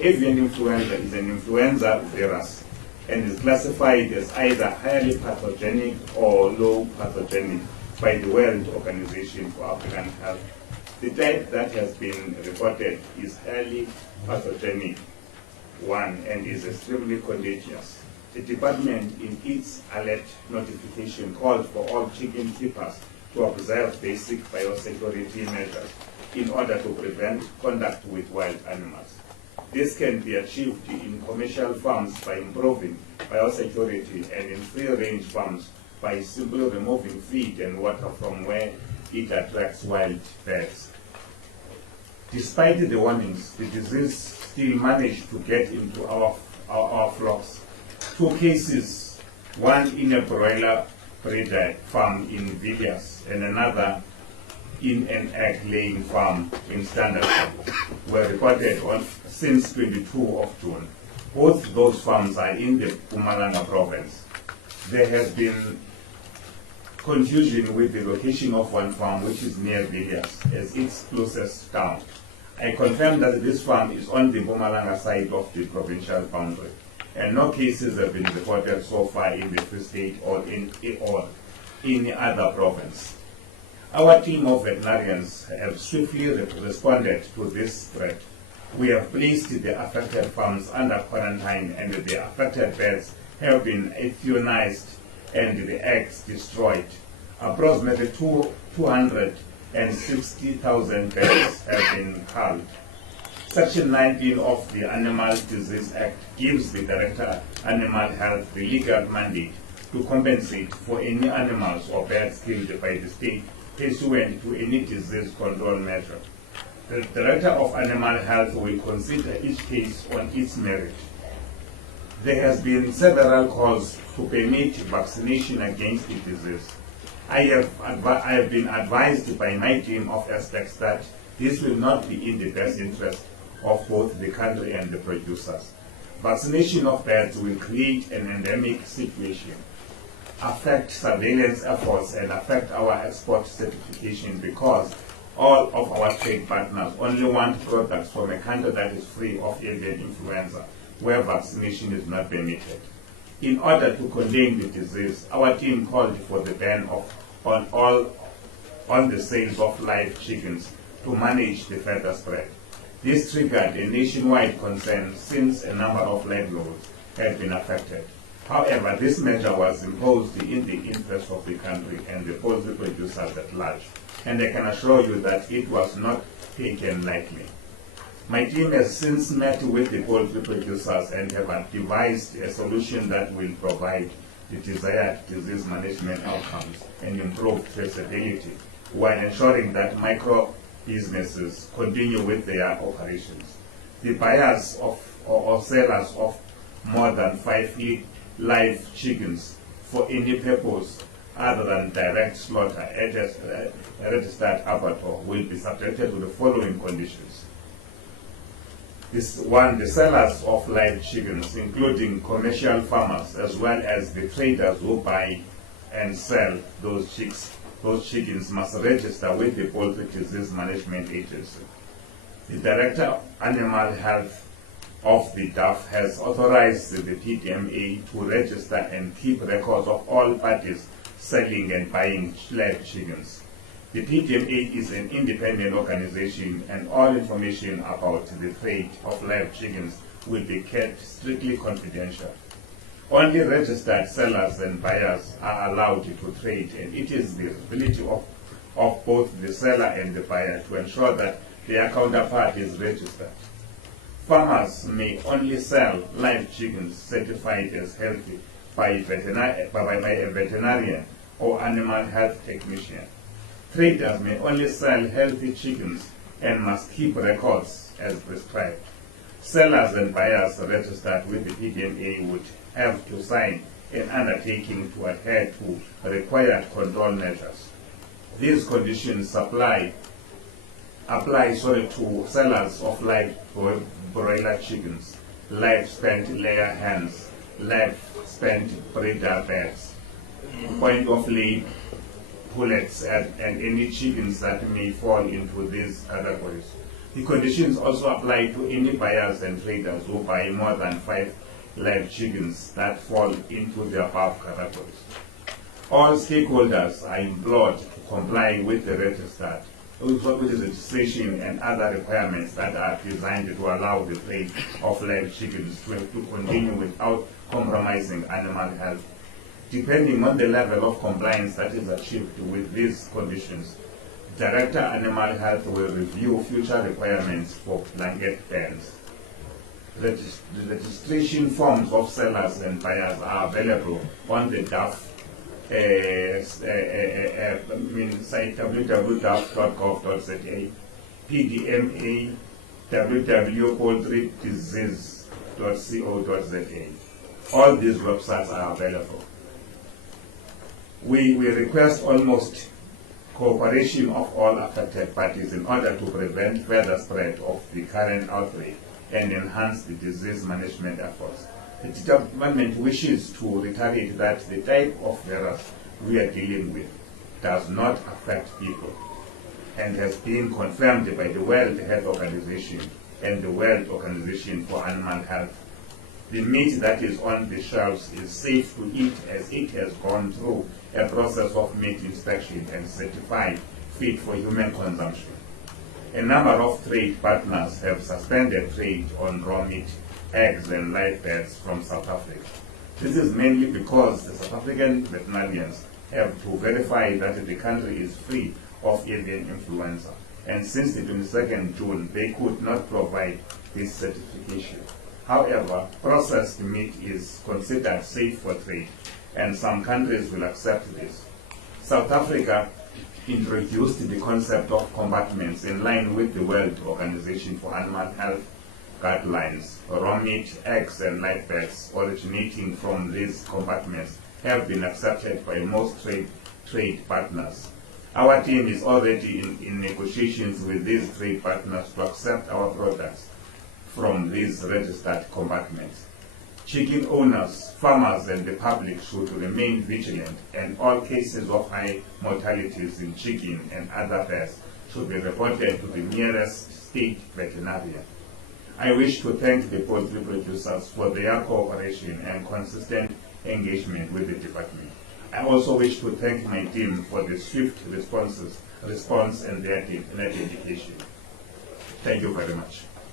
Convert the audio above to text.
Avian influenza is an influenza virus and is classified as either highly pathogenic or low pathogenic by the World Organization for African Health. The type that has been reported is highly pathogenic one and is extremely contagious. The department in its alert notification called for all chicken keepers to observe basic biosecurity measures in order to prevent contact with wild animals. This can be achieved in commercial farms by improving biosecurity and in free-range farms by simply removing feed and water from where it attracts wild birds. Despite the warnings, the disease still managed to get into our flocks. 2 cases, one in a broiler breeder farm in Villiers and another in an egg-laying farm in Standerton, were reported since 22 of June. Both those farms are in the Mpumalanga province. There has been confusion with the location of one farm, which is near Villiers, as its closest town. I confirm that this farm is on the Mpumalanga side of the provincial boundary, and no cases have been reported so far in the Free State or in any other province. Our team of veterinarians have swiftly responded to this threat. We have placed the affected farms under quarantine and the affected birds have been euthanized and the eggs destroyed. Approximately 260,000 birds have been culled. Section 19 of the Animal Disease Act gives the Director Animal Health the legal mandate to compensate for any animals or birds killed by the state pursuant to any disease control measure. The Director of Animal Health will consider each case on its merit. There has been several calls to permit vaccination against the disease. I have been advised by my team of experts that this will not be in the best interest of both the country and the producers. Vaccination of birds will create an endemic situation, affect surveillance efforts, and affect our export certification because all of our trade partners only want products from a country that is free of avian influenza, where vaccination is not permitted. In order to contain the disease, our team called for the ban on the sales of live chickens to manage the further spread. This triggered a nationwide concern since a number of livelihoods had been affected. However, this measure was imposed in the interest of the country and the poultry producers at large, and I can assure you that it was not taken lightly. My team has since met with the poultry producers and have devised a solution that will provide the desired disease management outcomes and improve traceability while ensuring that micro businesses continue with their operations. The buyers or sellers of more than 5 live chickens for any purpose other than direct slaughter at a registered abattoir will be subjected to the following conditions. The sellers of live chickens, including commercial farmers as well as the traders who buy and sell those chickens must register with the Poultry Disease Management Agency. The Director Animal Health of the DAF has authorized the PDMA to register and keep records of all parties selling and buying live chickens. The PDMA is an independent organization and all information about the trade of live chickens will be kept strictly confidential. Only registered sellers and buyers are allowed to trade, and it is the responsibility of both the seller and the buyer to ensure that their counterpart is registered. Farmers may only sell live chickens certified as healthy by a veterinarian or animal health technician. Traders may only sell healthy chickens and must keep records as prescribed. Sellers and buyers registered with the PDMA would have to sign an undertaking to adhere to required control measures. These conditions apply to sellers of live broiler chickens, live spent layer hens, live spent breeder birds, point of lay pullets, and any chickens that may fall into these categories. The conditions also apply to any buyers and traders who buy more than 5 live chickens that fall into the above categories. All stakeholders are implored to comply with the registered, which is legislation and other requirements that are designed to allow the trade of live chickens to continue without compromising animal health. Depending on the level of compliance that is achieved with these conditions, Director Animal Health will review future requirements for blanket bans. The registration forms of sellers and buyers are available on the DAF site www.gov.za, PDMA www.poultrydisease.co.za. All these websites are available. We request almost cooperation of all affected parties in order to prevent further spread of the current outbreak and enhance the disease management efforts. The department wishes to reiterate that the type of virus we are dealing with does not affect people and has been confirmed by the World Health Organization and the World Organization for Animal Health. The meat that is on the shelves is safe to eat as it has gone through a process of meat inspection and certified fit for human consumption. A number of trade partners have suspended trade on raw meat, eggs and live birds from South Africa. This is mainly because the South African veterinarians have to verify that the country is free of avian influenza, and since the 22nd June they could not provide this certification. However, processed meat is considered safe for trade, and some countries will accept this. South Africa introduced the concept of compartments in line with the World Organization for Animal Health guidelines. Raw meat, eggs and live birds originating from these compartments have been accepted by most trade partners. Our team is already in negotiations with these trade partners to accept our products from these registered compartments. Chicken owners, farmers and the public should remain vigilant, and all cases of high mortalities in chicken and other birds should be reported to the nearest state veterinarian. I wish to thank the poultry producers for their cooperation and consistent engagement with the department. I also wish to thank my team for the swift response and their dedication. Thank you very much.